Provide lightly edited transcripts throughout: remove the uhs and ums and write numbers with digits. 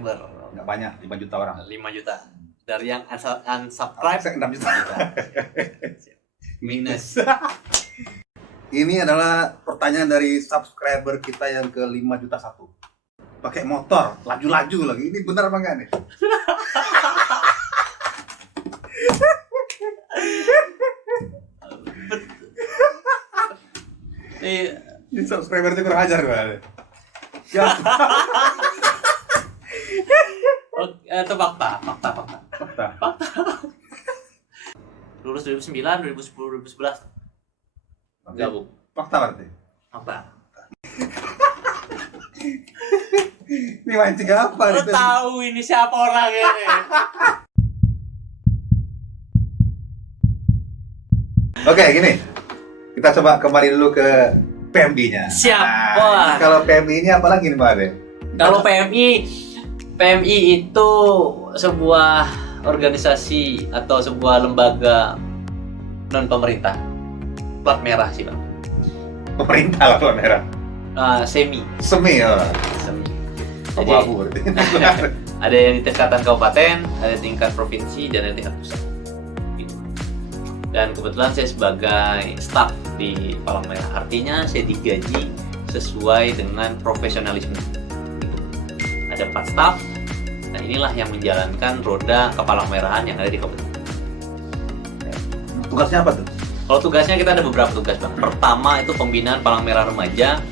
subscriber. Nggak banyak, 5 juta orang. 5 juta. Dari yang unsubscribe 6 juta. Minus. Ini adalah pertanyaan dari subscriber kita yang ke 5 juta 1. Pakai motor, laju-laju lagi. Ini benar apa enggak nih? Ini subscriber itu kurang ajar gue. Itu fakta. Lulus 2009, 2010, 2011. Gabung. Fakta berarti. Fakta. Ini mancing apa? Lu tahu ini siapa orangnya? Oke, gini. Kita coba kembali dulu ke PMI-nya. Siapa? Nah, kalau PMI ini apa lagi nih, Pak Ade? Kalau PMI itu sebuah organisasi atau sebuah lembaga non pemerintah. Plat merah sih, Bang. Pemerintah lah plat merah. Semi. Ya. Semi. Abu-abu berarti. Ada yang di tingkatan kabupaten, ada tingkat provinsi, dan ada tingkat pusat. Gitu. Dan kebetulan saya sebagai staf di Palang Merah, artinya saya digaji sesuai dengan profesionalisme. Gitu. Ada 4 staf. Nah, inilah yang menjalankan roda kepalang merahan yang ada di kabupaten. Tugasnya apa tuh? Kalau tugasnya kita ada beberapa tugas, Bang. Pertama itu pembinaan palang merah remaja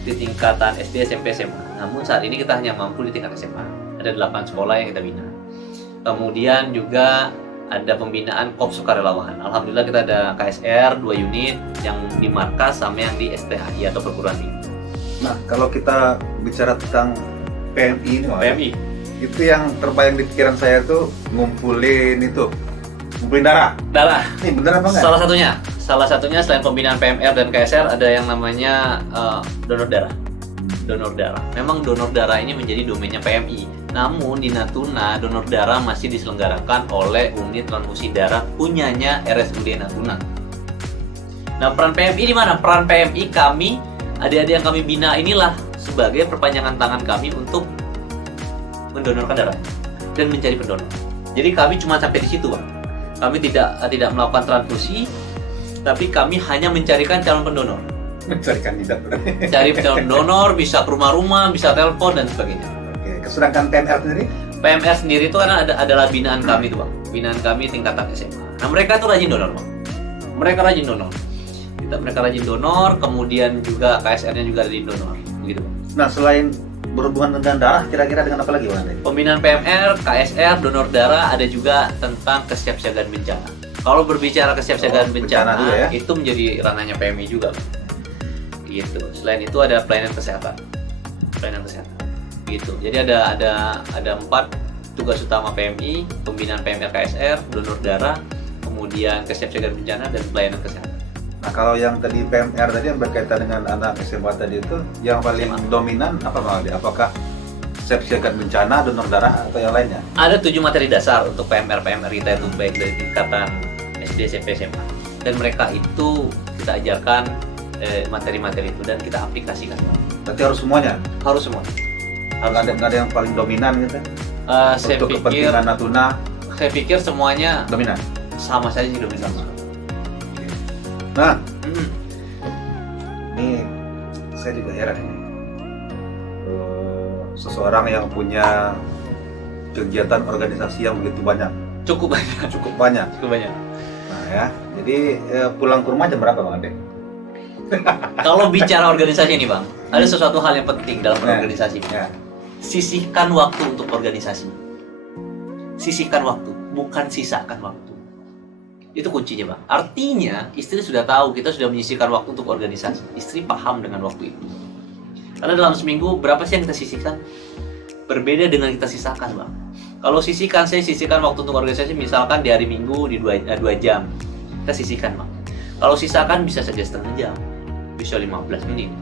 di tingkatan SD, SMP, SMA. Namun saat ini kita hanya mampu di tingkat SMA. Ada 8 sekolah yang kita bina. Kemudian juga ada pembinaan Korps Sukarelawan. Alhamdulillah kita ada KSR 2 unit yang di markas sama yang di STHI atau perguruan tinggi. Nah, kalau kita bicara tentang PMI ini, PMI itu yang terbayang di pikiran saya tuh ngumpulin darah. Ini bener apa enggak? Salah satunya selain pembinaan PMR dan KSR ada yang namanya donor darah. Memang donor darah ini menjadi domainnya PMI. Namun di Natuna donor darah masih diselenggarakan oleh unit transfusi darah punyanya RSUD Natuna. Nah, peran PMI di mana? Peran PMI kami, adik-adik yang kami bina inilah sebagai perpanjangan tangan kami untuk mendonorkan darah dan mencari pendonor. Jadi kami cuma sampai di situ, Bang. Kami tidak melakukan transfusi, tapi kami hanya mencarikan calon pendonor. Mencarikan tidak. Cari calon donor, bisa ke rumah-rumah, bisa telepon dan sebagainya. Oke, sedangkan PMR sendiri? PMR sendiri itu kan adalah binaan kami tuh, Bang. Binaan kami tingkatan SMA. Nah, mereka tuh rajin donor, Bang. Mereka rajin donor, kemudian juga KSR-nya juga rajin donor, begitu, Bang. Nah, selain berhubungan dengan darah, kira-kira dengan apa lagi, Bang? Pembinaan PMR, KSR, donor darah, ada juga tentang kesiapsiagaan bencana. Kalau berbicara kesiapsiagaan bencana ya? itu menjadi ranahnya PMI juga, Bang. Gitu. Selain itu ada pelayanan kesehatan. Gitu. Jadi ada 4 tugas utama PMI: pembinaan PMR, KSR, donor darah, kemudian kesiapsiagaan bencana dan pelayanan kesehatan. Nah, kalau yang tadi PMR tadi yang berkaitan dengan anak SMA tadi itu yang paling dominan apa, Bang? Apakah kesiapsiagaan bencana, donor darah, atau yang lainnya? Ada 7 materi dasar untuk PMR kita itu, baik dari tingkatan SD, SMP, SMA. Dan mereka itu kita ajarkan materi-materi itu dan kita aplikasikan. Berarti harus semuanya? Harus semua. Nggak ada yang paling dominan gitu? Untuk kepentingan Natuna? Saya pikir semuanya dominan? Sama saja sih, dominan. Nah, ini saya juga heran ini. Seseorang yang punya kegiatan organisasi yang begitu banyak. Cukup banyak. Nah ya, jadi pulang ke rumah jam berapa, Bang Ade? Kalau bicara organisasi ini, Bang, ada sesuatu hal yang penting dalam organisasi. Sisihkan waktu untuk organisasi. Sisihkan waktu, bukan sisakan waktu. Itu kuncinya, Bang. Artinya istri sudah tahu kita sudah menyisihkan waktu untuk organisasi. Istri paham dengan waktu itu. Karena dalam seminggu berapa sih yang kita sisihkan? Berbeda dengan kita sisakan, Bang. Kalau sisihkan, saya sisihkan waktu untuk organisasi misalkan di hari Minggu di 2 jam. Kita sisihkan, Bang. Kalau sisakan bisa saja setengah jam, bisa 15 menit.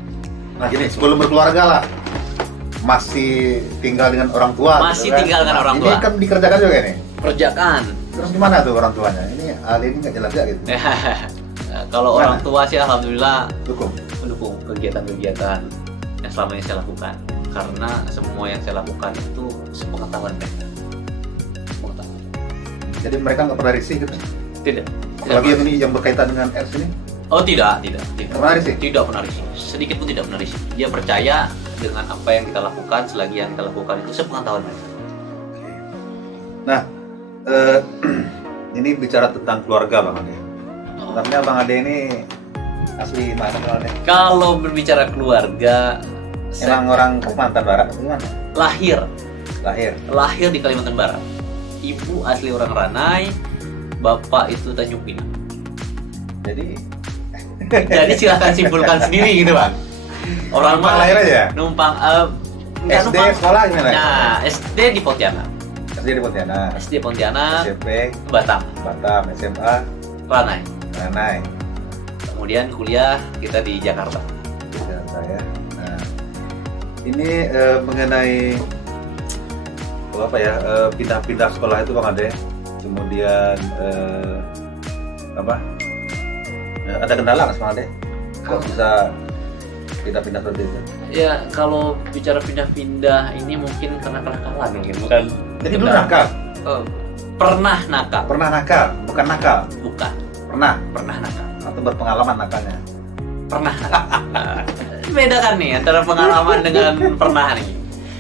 Nah, gini, sebelum berkeluarga lah, masih tinggal dengan orang tua. Masih tinggal dengan orang tua. Ini kan dikerjakan juga nih. Kerjakan. Terus gimana tuh orang tuanya? Ini Ali ini nggak jelas ya gitu. Kalau orang tua sih alhamdulillah mendukung kegiatan-kegiatan yang selama ini saya lakukan. Karena semua yang saya lakukan itu sepengetahuan mereka. Sepengetahuan. Jadi mereka nggak pernah risih gitu. Tidak. Apalagi yang ini yang berkaitan dengan X ini. Oh tidak. Pernah risih? Tidak pernah risih. Sedikit pun tidak pernah risih. Dia percaya dengan apa yang kita lakukan, selagi yang kita lakukan itu sepengetahuan mereka. Nah, ini bicara tentang keluarga Bang Ade. Sebenarnya Bang Ade ini asli mana Bang Ade? Kalau berbicara keluarga, Emang orang Kalimantan Barat atau gimana? lahir di Kalimantan Barat. Ibu asli orang Ranai, bapak itu Tanjung Pinang. Jadi Jadi silakan simpulkan sendiri gitu bang. Orang numpang lahir aja? Numpang. Nggak SD numpang. sekolah gimana? Nah, SD di Pontianak. SD di Pontianak. SD Pontianak, SMP Batam, SMA Ranai. Ranai. Kemudian kuliah kita di Jakarta. Dan saya. Nah, ini mengenai apa ya, pindah-pindah sekolah itu Bang Ade. Kemudian apa? Ada kendala nggak Bang Ade? Kok bisa pindah-pindah seperti itu? Ya kalau bicara pindah-pindah ini mungkin karena kenakalan mungkin bukan. Jadi dulu nakal? Pernah nakal. Pernah nakal? Bukan nakal? Bukan. Pernah nakal. atau berpengalaman nakalnya? Pernah. Beda kan nih antara pengalaman dengan pernah nih.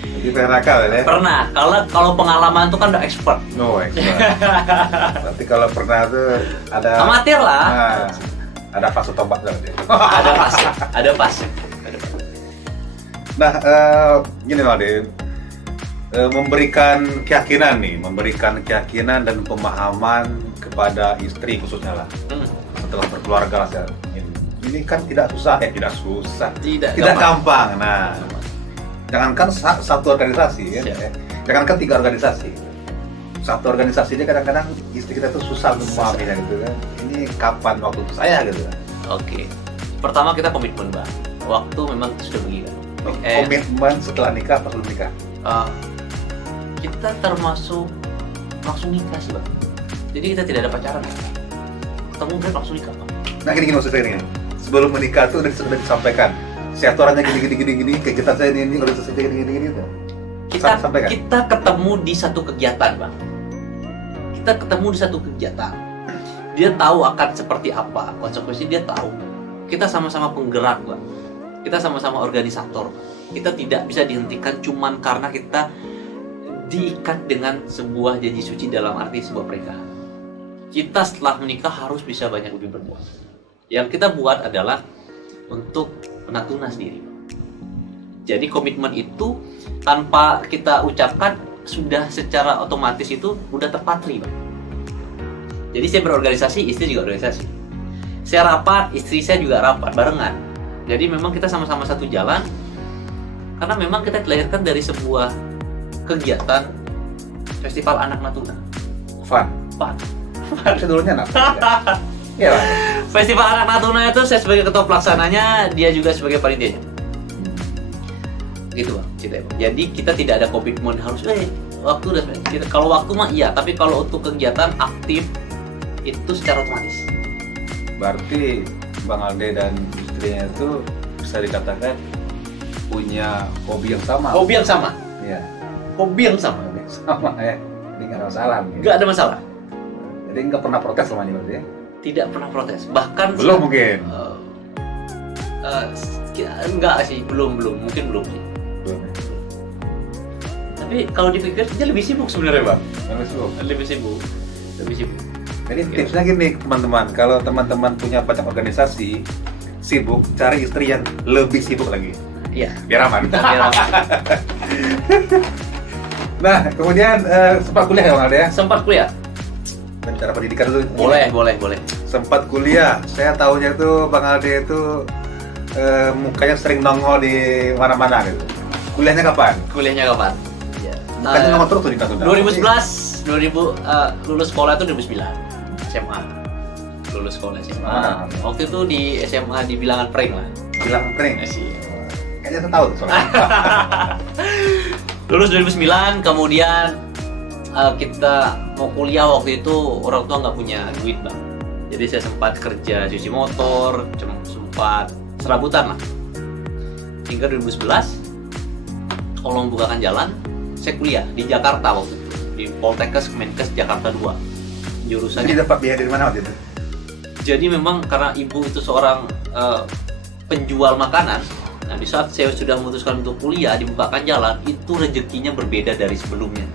Jadi pernah nakal ya? Pernah. Kalau pengalaman itu kan udah expert. No, expert. Berarti kalau pernah tuh ada Amatir lah. Nah, ada fase tobat berarti. Ada fase. Nah, gini Bang Ade, memberikan keyakinan dan pemahaman kepada istri khususnya lah, setelah berkeluarga lah. Ini kan tidak susah. Tidak gampang. Nah, jangankan satu organisasi ya, jangankan 3 organisasi, satu organisasi ini kadang-kadang istri kita tuh susah untuk memahaminya gitu kan. Ini kapan waktu saya gitu kan. Oke. Pertama kita komitmen bang. Waktu memang sudah mengikat. Komitmen setelah nikah atau belum nikah? Kita termasuk langsung nikah sih bang. Jadi kita tidak ada pacaran. Ketemu kan langsung nikah bang. Nah gini maksud saya ini. Sebelum menikah tuh sudah disampaikan. Si aturannya gini, kegiatan saya ini, organisasi gini tuh. Kita ketemu di satu kegiatan bang. Dia tahu akan seperti apa konsekuensi, dia tahu. Kita sama-sama penggerak bang. Kita sama-sama organisator. Kita tidak bisa dihentikan cuman karena kita diikat dengan sebuah janji suci dalam arti sebuah pernikahan. Kita setelah menikah harus bisa banyak lebih berbuat. Yang kita buat adalah untuk Natuna sendiri. Jadi komitmen itu tanpa kita ucapkan sudah secara otomatis itu udah terpatri bang. Jadi saya berorganisasi, istri juga organisasi. Saya rapat, istri saya juga rapat barengan. Jadi memang kita sama-sama satu jalan karena memang kita dilahirkan dari sebuah kegiatan Festival Anak Natuna. Fun. Dulunya anak. Iya. Festival Anak Natuna itu saya sebagai ketua pelaksananya, dia juga sebagai panitianya. Gitu bang, ceritanya bang. Jadi kita tidak ada komitmen harus waktu udah kita, kalau waktu mah iya, tapi kalau untuk kegiatan aktif itu secara otomatis. Berarti Bang Alde dan istrinya itu bisa dikatakan punya hobi yang sama. Iya. Hobi yang sama ya. Jadi nggak ada masalah. Nggak ada masalah. Jadi nggak pernah protes sama dia berarti ya? Tidak pernah protes. Bahkan belum mungkin. Enggak sih, belum mungkin belum. Tapi kalau dipikir dia lebih sibuk sebenarnya bang. Lebih sibuk. Jadi tipsnya gini teman-teman, kalau teman-teman punya banyak organisasi, sibuk, cari istri yang lebih sibuk lagi. Iya. Biar aman. Nah, kemudian sempat kuliah ya Bang Alde ya? Sempat kuliah. Bicara pendidikan dulu. Boleh. Sempat kuliah. Saya tahunya itu Bang Alde itu mukanya sering nongol di mana-mana gitu. Kuliahnya kapan? Ya. Bukannya nongol terus tuh di Natuna? 2011, lulus sekolah itu 2009. SMA. Lulus sekolah SMA. Waktu itu di SMA di Bilangan Pring lah. Bilangan Pring? Sih. Kayaknya saya tahu tuh soalnya. Lulus 2009, kemudian kita mau kuliah waktu itu orang tua nggak punya duit bang. Jadi saya sempat kerja cuci motor, sempat serabutan lah. Hingga 2011, Allah membukakan jalan, saya kuliah di Jakarta waktu itu, di Poltekkes Kemenkes Jakarta 2. Jurusannya. Jadi dapat biaya dari mana waktu itu? Jadi memang karena ibu itu seorang penjual makanan. Nah, di saat saya sudah memutuskan untuk kuliah, dibukakan jalan, itu rezekinya berbeda dari sebelumnya.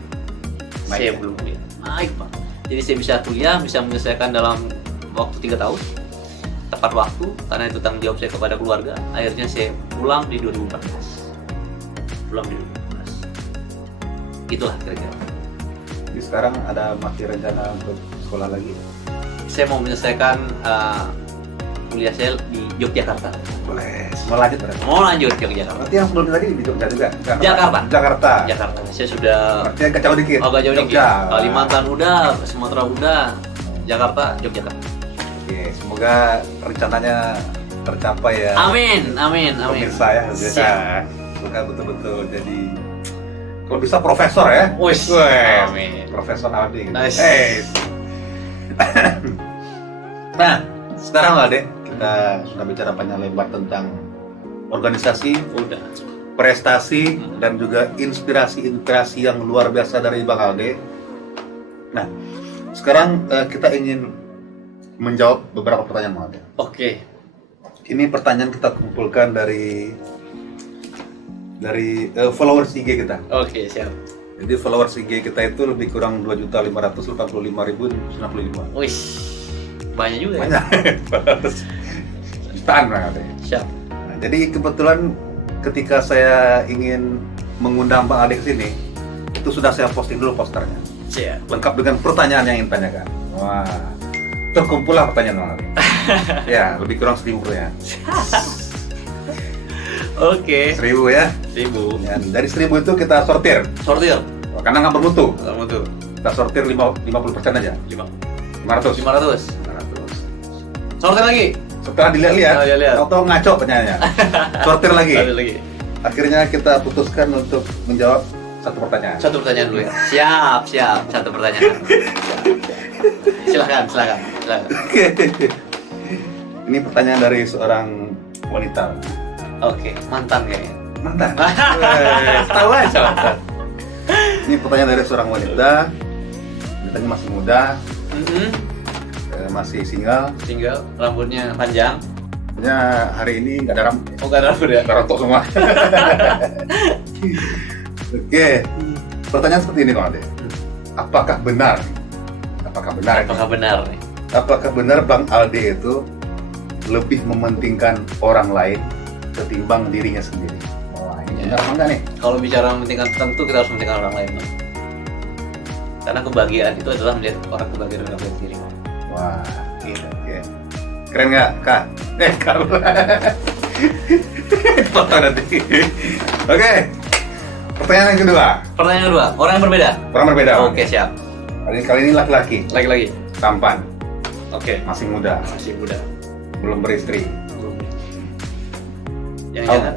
Naik, Saya belum kuliah. Naik, Pak. Jadi saya bisa kuliah, bisa menyelesaikan dalam waktu 3 tahun. Tepat waktu, karena itu tanggung jawab saya kepada keluarga. Akhirnya saya pulang di 2014. Pulang di 2014. Itulah kira-kira. Jadi sekarang masih rencana untuk sekolah lagi? Saya mau menyelesaikan kuliah saya di Yogyakarta. Boleh. Mau lanjut berarti? Mau lanjut ke Yogyakarta. Berarti yang sebelumnya tadi di Jogja juga? Jakarta. Jakarta. Saya sudah Berarti agak jauh dikit? agak jauh dikit. Jogja. Kalimantan udah, Sumatera udah, Jakarta, Yogyakarta. Oke, semoga rencananya tercapai ya. Amin, amin, amin. Pemirsa ya, Siap. biasa. Semoga betul-betul jadi kalau bisa profesor ya. Wis. Wih, Amin. Profesor Aldi. Gitu. Nice. Nah, sekarang lah deh kita sudah bicara panjang lebar tentang organisasi, Udah. prestasi, dan juga inspirasi yang luar biasa dari Bang Alde. Nah, sekarang kita ingin menjawab beberapa pertanyaan Bang Alde. Oke. Ini pertanyaan kita kumpulkan dari followers IG kita. Oke, siap. Jadi followers IG kita itu lebih kurang 2.585.095. Wih. Banyak juga ya. Banyak. Jutaan Bang Alde. Siap. Nah, jadi kebetulan ketika saya ingin mengundang Bang Alde ke sini, itu sudah saya posting dulu posternya. Siap. Lengkap dengan pertanyaan yang ingin tanyakan. Wah, terkumpullah pertanyaan Bang Alde. Ya, lebih kurang 1.000 ya. Oke. 1.000 ya. 1.000. Dan dari 1.000 itu kita sortir. Sortir. Karena nggak bermutu. Kamu tuh. Kita sortir 50% aja. 500. 500. 500. Sortir lagi. Setelah dilihat-lihat, Oh, lihat-lihat. atau ngaco pertanyaannya. Sortir lagi. Sortir lagi. Akhirnya kita putuskan untuk menjawab satu pertanyaan. Satu pertanyaan dulu ya. Siap. Satu pertanyaan. Silakan. Oke. Ini pertanyaan dari seorang wanita. Oke, mantan kayaknya. Mantan. Tahu aja mantan. Ini pertanyaan dari seorang wanita. Wanitanya masih muda, masih single. Tinggal rambutnya panjang. Punya hari ini nggak ada rambut. Oh, gak ada rambut ya? Nggak rontok semua. Oke. Pertanyaan seperti ini Bang Ade. Apakah benar? Apakah benar nih? Apakah benar Bang Alde itu lebih mementingkan orang lain ketimbang dirinya sendiri? Wah, ini benar apa enggak nih? Kalau bicara mementingkan, tentu kita harus mementingkan orang lain, Bang. Karena kebahagiaan itu adalah melihat orang kebahagiaan dengan diri sendiri, Bang. Wah, gitu. Oke. Keren nggak, Kak? Kak. Foto nanti. Oke. Pertanyaan yang kedua. Pertanyaan kedua, orang yang berbeda. Orang berbeda. Oke, siap. Kali ini laki-laki, Lagi-lagi. tampan, Oke. masih muda, Masih muda. belum beristri. Belum. Oh, Jangan-jangan.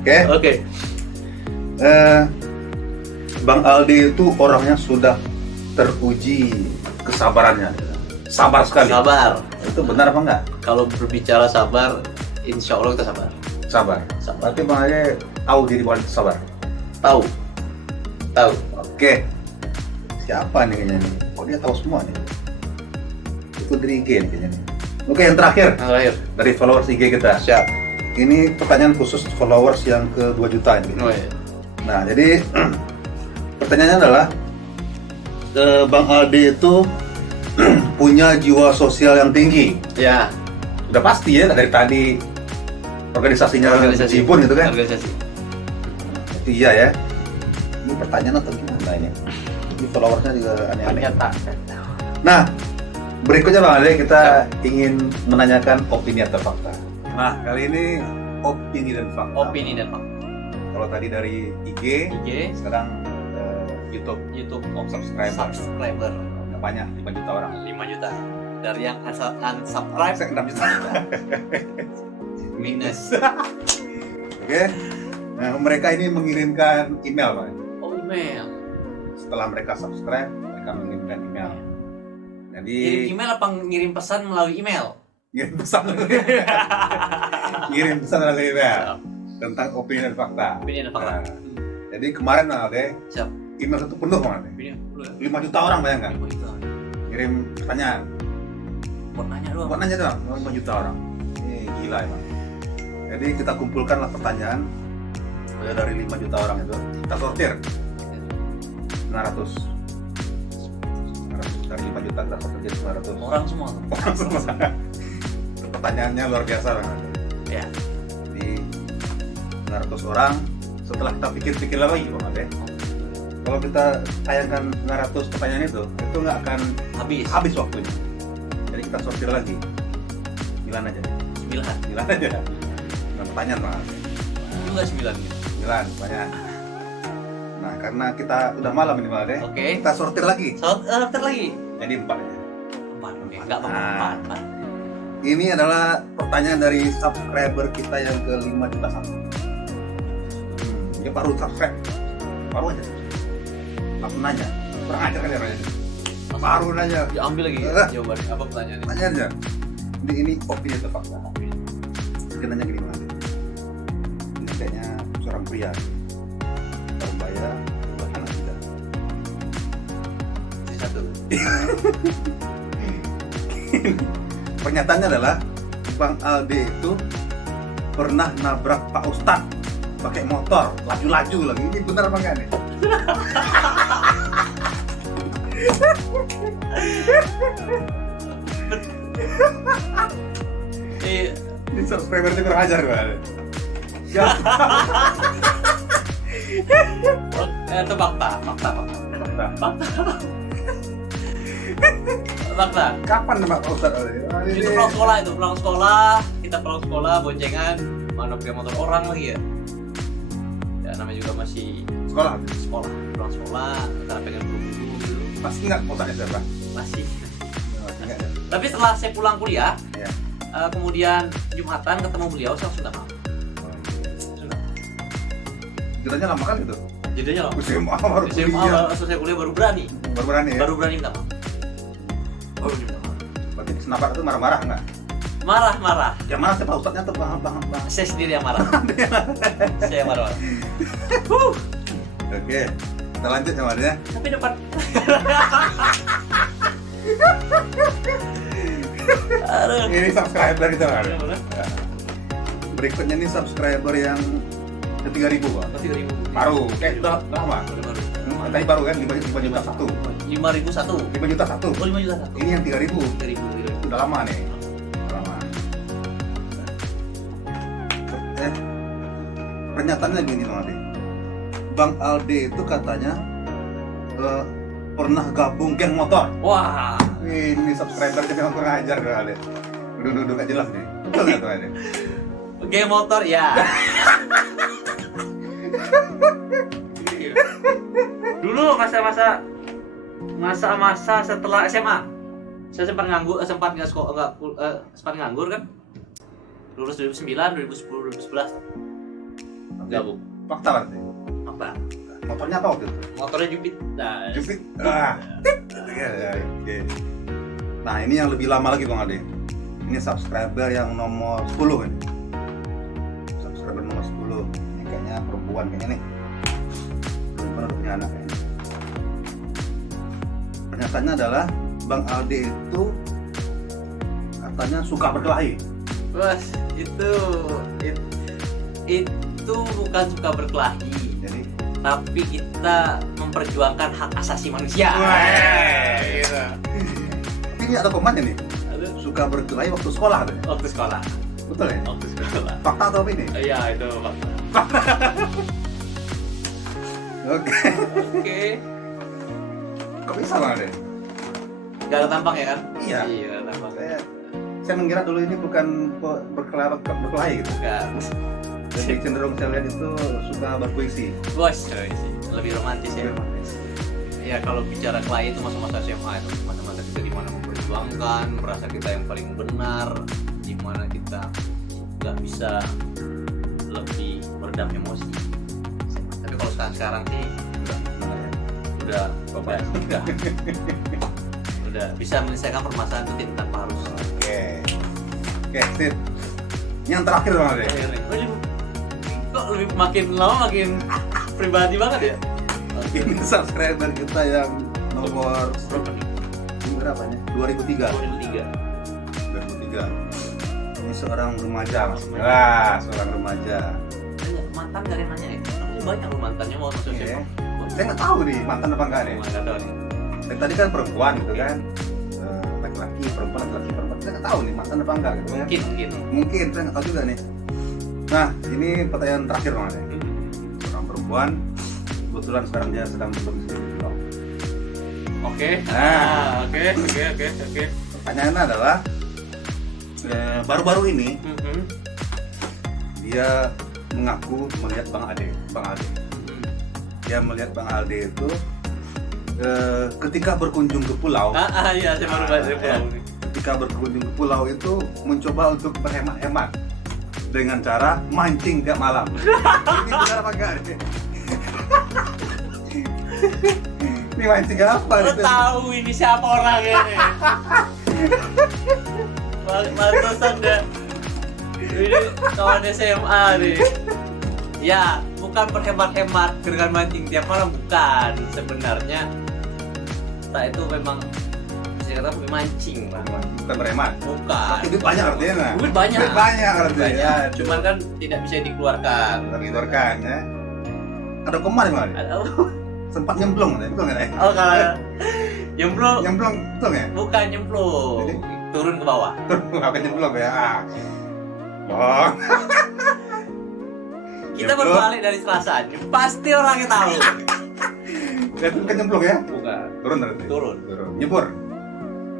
Oke. Oke. Bang Aldi itu orangnya sudah teruji kesabarannya. Sabar sekali. Sabar. Itu benar apa enggak? Kalau berbicara sabar, insya Allah kita sabar. Sabar. Sabar. Berarti Bang Aldi tahu diri wanita sabar. Tahu. Oke. Siapa nih kayaknya nih? Oh, dia tahu semua nih. Itu dari IG nih kayaknya nih. Oke, yang terakhir Yang terakhir. dari followers IG kita. Siap. Ini pertanyaan khusus followers yang ke 2 juta ini. Oh, iya. Nah, jadi pertanyaannya adalah Bang Aldi itu punya jiwa sosial yang tinggi. Ya. Udah pasti ya dari tadi organisasinya Jibun gitu kan. Organisasi. Itu iya ya. Ini pertanyaan atau gimana ini? Ini followersnya juga aneh-aneh. Nah, berikutnya Bang Aldi kita ingin menanyakan opini atau fakta. Nah, kali ini opini dan fakta. Opini dan fakta. Kalau tadi dari IG, sekarang YouTube subscriber. Udah banyak 5 juta orang. 5 juta. Dari yang unsubscribe 6 juta. minus. Oke. Nah, mereka ini mengirimkan email, Pak. Oh, email. Setelah mereka subscribe, mereka mengirimkan email. Jadi Kirim email apa ngirim pesan melalui email? ngirim pesan. Ngirim pesan melalui email. tentang opini dan fakta. Opini dan fakta. Nah, jadi kemarin Bang Alde, Siap. email itu penuh Bang Alde. Opini dulu ya. 5 juta orang bayangkan. 5 juta. Kirim pertanyaan. Buat nanya doang. Buat nanya doang, 5 juta orang. Ini gila emang. Jadi kita kumpulkanlah pertanyaan dari 5 juta orang itu. Kita sortir 900 dari 5 juta kita sortir jadi 900 Orang semua. orang semua. Pertanyaannya luar biasa Bang. Ya. Di 900 orang, setelah kita pikir-pikir lagi Bang Ade, kalau kita tayangkan 900 pertanyaan itu nggak akan habis waktunya. Jadi kita sortir lagi 9 aja. 9 aja. 9 pertanyaan Bang Ade. Juga 9 gitu. 9 banyak. Nah, karena kita udah malam ini Bang Ade, Oke. kita sortir lagi. Sortir lagi. Jadi 4 aja. 4. Oke. Enggak Nah. apa-apa. 4. Ini adalah pertanyaan dari subscriber kita yang ke 5 juta 1. Dia baru subscribe, baru aja. Langsung nanya, kurang ajar kan ya nanya. Baru nanya, Diambil lagi jawabannya. Apa pertanyaannya? nanya aja. Ini opini atau fakta? Mungkin nanya gini Bang. Ini kayaknya seorang pria, Parubaya, anak muda. Si satu. Pernyataannya adalah Bang Alde itu pernah nabrak Pak Ustadz pakai motor, laju-laju lagi. Ini benar apa enggak nih? Ini subscriber itu kurang ajar gue. Ya, Itu fakta. Fakta. kapan nabrak Pak Ustadz Alde? Itu pulang sekolah, kita pulang sekolah boncengan, mana pakai motor orang lagi ya. Ya namanya juga masih Sekolah. pulang sekolah, karena pengen buru-buru gitu. Pasti nggak Ustadz siapa? Masih. Enggak ya? Tapi setelah saya pulang kuliah, Iya. kemudian Jumatan ketemu beliau, saya langsung kenal. Sudah. Jedanya lama kan itu? Jadinya loh. SMA baru SMA kuliah. selesai kuliah baru berani. Baru berani ya? Baru berani minta maaf. Baru minta maaf. Berarti senapan itu marah-marah nggak? Marah. Yang mana sih Pak Ustadznya tuh bang? Saya sendiri yang marah. Saya marah. Oke, kita lanjut ya Marnya. Tapi dapat. Aduh. Ini subscriber kita kan. Iya, bener. Berikutnya nih subscriber yang ke 3.000 Pak. Pasti 3.000. Baru, udah lama. Baru. Tadi baru kan 5 juta 1. 5.001. 5 juta 1. Oh 5 juta 1. Ini yang 3.000. 3.000. Udah lama nih. Udah lama. Pernyataannya gini Bang Alde. Bang Alde itu katanya pernah gabung geng motor. Wah. Ini subscriber kita yang kurang ajar Bang Alde. Duduk gak jelas nih. Betul nggak tuh Alde? Geng motor ya. Dulu masa-masa setelah SMA, saya sempat nganggur kan. Lulus 2009, 2010, 2011 gabung. Fakta berarti. Apa? Motornya apa waktu itu? Motornya Jupit. Nah, Jupit. Tip. Oke. Nah, ini yang lebih lama lagi Bang Alde. Ini subscriber yang nomor 10 ini. Subscriber nomor 10. Ini kayaknya perempuan kayaknya nih. Perempuan atau punya anak kayaknya. Pernyataannya adalah Bang Alde itu katanya suka berkelahi. bos, itu bukan suka berkelahi, Jadi, tapi kita memperjuangkan hak asasi manusia. gitu. Tapi ini ada komennya nih. Aduh, Suka berkelahi waktu sekolah katanya. waktu sekolah. Betul ya? Waktu sekolah. Fakta atau apa ini? Iya, itu fakta. Oke. Oke. Kok bisa Bang Alde? Gak ada tampang ya kan? Iya. Iya, gak ada tampang. Saya mengira dulu ini bukan berkelahi gitu. Enggak. Jadi cenderung saya lihat itu suka berpuisi. Bos, lebih romantis ya. Ya kalau bicara kelahi itu masa-masa SMA itu, masa-masa kita dimana memperjuangkan, merasa kita yang paling benar, dimana kita nggak bisa lebih meredam emosi. Tapi kalau sekarang sih udah bisa menyelesaikan permasalahan itu tanpa harus. Oke, sip. Yang terakhir Bang Alde. Kok kok lebih makin lama makin pribadi banget ya. Ini subscriber kita yang nomor berapa nih? 2003. 2003. Ini seorang remaja mas. Wah, seorang remaja. Mantan gak ada yang nanya ya? Tapi banyak loh mantannya mau masuk siapa? Saya nggak tahu nih mantan apa enggak nih. Nggak tahu nih. Dan tadi kan perempuan gitu kan. Laki-laki, perempuan. Saya nggak tahu nih mantan apa enggak gitu kan. Mungkin saya nggak tahu juga nih. Nah, ini pertanyaan terakhir mas. Seorang perempuan, kebetulan sekarang dia sedang berdomisili di Pulau. Oke. Pertanyaannya adalah baru-baru ini dia mengaku melihat Bang Ade. Dia melihat Bang Ade itu ketika berkunjung ke pulau. Iya, saya baru baca pulau. Ketika berkunjung ke pulau itu mencoba untuk berhemat-hemat dengan cara mancing tiap malam. Ini benar apa enggak? Ini mancing apa? Lo tahu ini siapa orangnya nih? Mantesan deh. Ini kawan SMA nih. Ya, bukan berhemat-hemat dengan mancing tiap malam, bukan. Sebenarnya kita itu memang bisa kata mancing lah. Bukan berhemat. Bukan. Duit banyak artinya. Duit banyak. Duit banyak artinya. Cuman kan tidak bisa dikeluarkan. Dikeluarkan ya. Ada kemana nih? Ada. Sempat nyemplung, betul nggak? Oh kalau nyemplung. Nyemplung, betul nggak? Bukan nyemplung. Jadi? Turun ke bawah. Bukan nyemplung ya. Bohong. Kita berbalik dari Selasa, pasti orangnya tahu. Itu bukan nyemplung ya? Bukan. Turun berarti. Turun. Nyebur.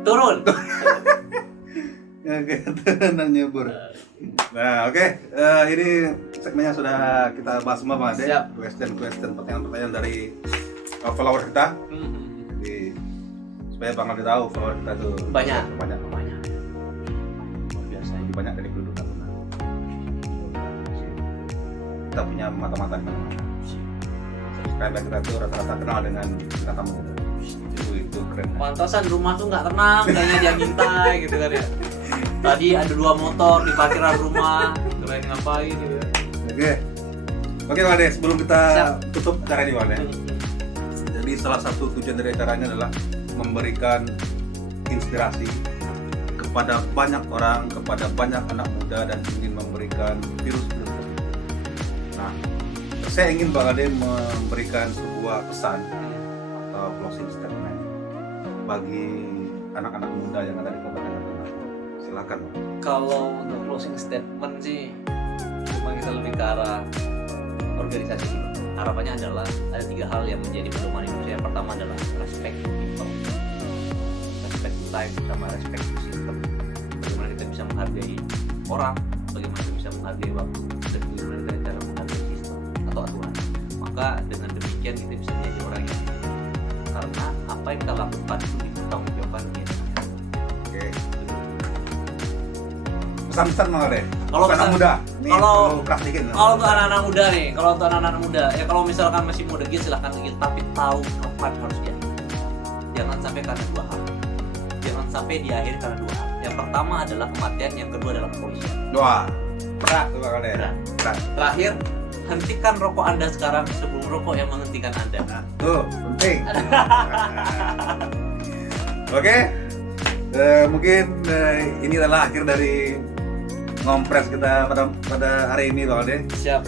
Turun. Oke, turun dan nyebur. Nah, oke. Ini segmennya sudah kita bahas semua Mas ya. Question, pertanyaan-pertanyaan dari follower kita. Jadi supaya Bang Ade tahu follower kita itu banyak. Luar biasa, lebih banyak dari penduduk Natuna. Kita punya mata-mata di mana-mana. Subscriber kita tuh rata-rata kenal dengan kita tamu kita. Itu keren. Pantasan rumah tuh nggak tenang, kayaknya dia ngintai gitu kan ya. Tadi ada 2 motor di parkiran rumah, keren ngapain gitu. Oke Bang Ade, sebelum kita tutup acara ini Bang Ade. Jadi salah satu tujuan dari acaranya adalah memberikan inspirasi kepada banyak orang, kepada banyak anak muda dan ingin memberikan virus-virus. Nah, saya ingin Bang Ade memberikan sebuah pesan atau closing statement bagi anak-anak muda yang ada di Kabupaten Natuna. Silakan. Kalau untuk closing statement sih, cuma kita lebih ke arah organisasi. Harapannya adalah ada 3 hal yang menjadi pedoman Indonesia. Yang pertama adalah respect to people, respect to life, sama respect to system. Bagaimana kita bisa menghargai orang, bagaimana kita bisa menghargai waktu, dan bagaimana kita cara menghargai sistem atau aturan. Maka dengan demikian kita bisa menjadi orang yang, karena apa yang kita lakukan itu dipertanggungjawabkan kita. Oke. Pesan-pesan Bang Ade. Kalau anak muda, nih kalau keras dikit. Kalau untuk anak-anak muda nih, ya kalau misalkan masih muda gitu silahkan dikit, tapi tahu kapan harus dia. Jangan sampai karena 2 hal. Jangan sampai di akhir karena 2 hal. Yang pertama adalah kematian, yang kedua adalah kepolisian. Wah, berat tuh Bang Ade. Berat. Terakhir, hentikan rokok Anda sekarang sebelum rokok yang menghentikan Anda. Nah, tuh penting. Oke, mungkin ini adalah akhir dari ngompres kita pada hari ini Bang Ade. Siap.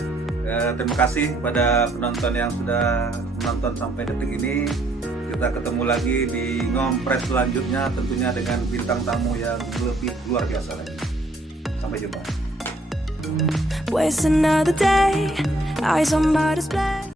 Terima kasih pada penonton yang sudah menonton sampai detik ini. Kita ketemu lagi di ngompres selanjutnya, tentunya dengan bintang tamu yang lebih luar biasa lagi. Sampai jumpa. Waste another day, eyes on my display.